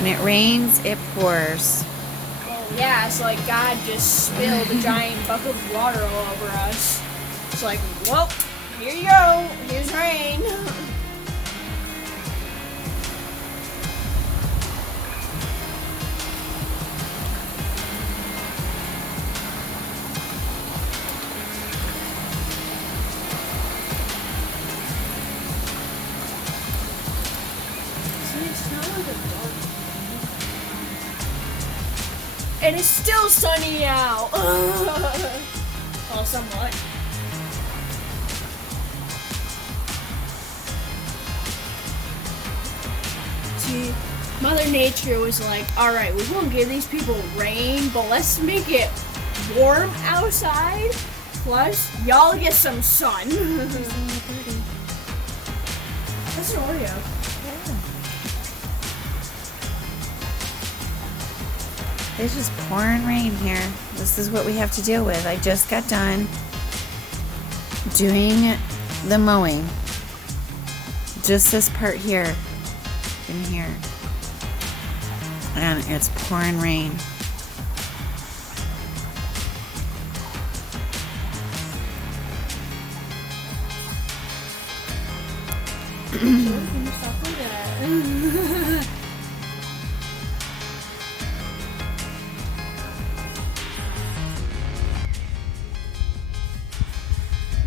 When it rains, it pours. Well, yeah, it's like God just spilled a giant bucket of water all over us. It's like, well, here you go. Here's rain. And it's still sunny out. Well, somewhat. See, Mother Nature was like, alright, we won't give these people rain, but let's make it warm outside. Plus, y'all get some sun. That's an Oreo. It's just pouring rain here. This is what we have to deal with. I just got done doing the mowing. Just this part here, in here. And it's pouring rain.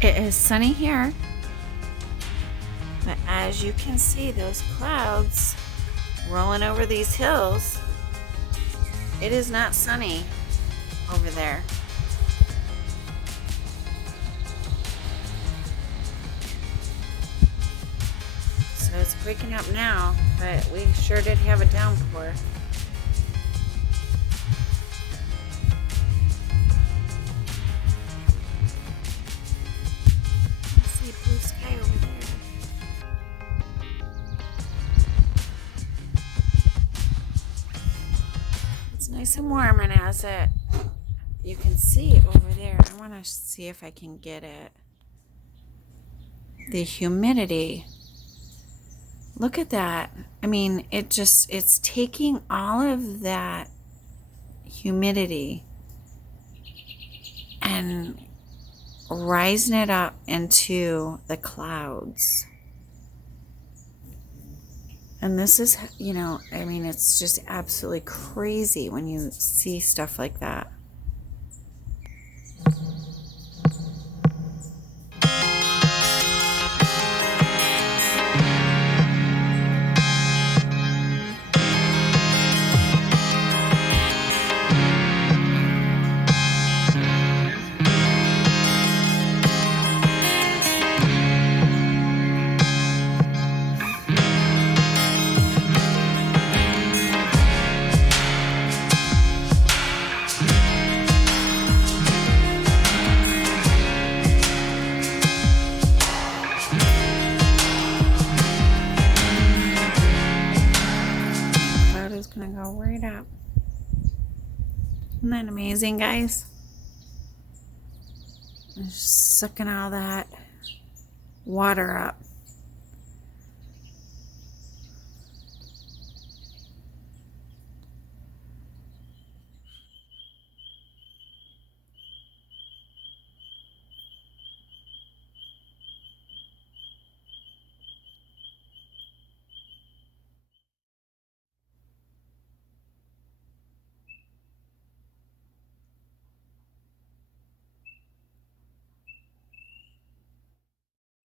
It is sunny here, but as you can see, those clouds rolling over these hills, it is not sunny over there. So it's breaking up now, but we sure did have a downpour. Blue sky over there. It's nice and warm, and as you can see over there, I want to see if I can get it. The humidity. Look at that. I mean, it's taking all of that humidity and rising it up into the clouds. And this is, I mean, it's just absolutely crazy when you see stuff like that. Gonna go right up. Isn't that amazing, guys? It's just sucking all that water up.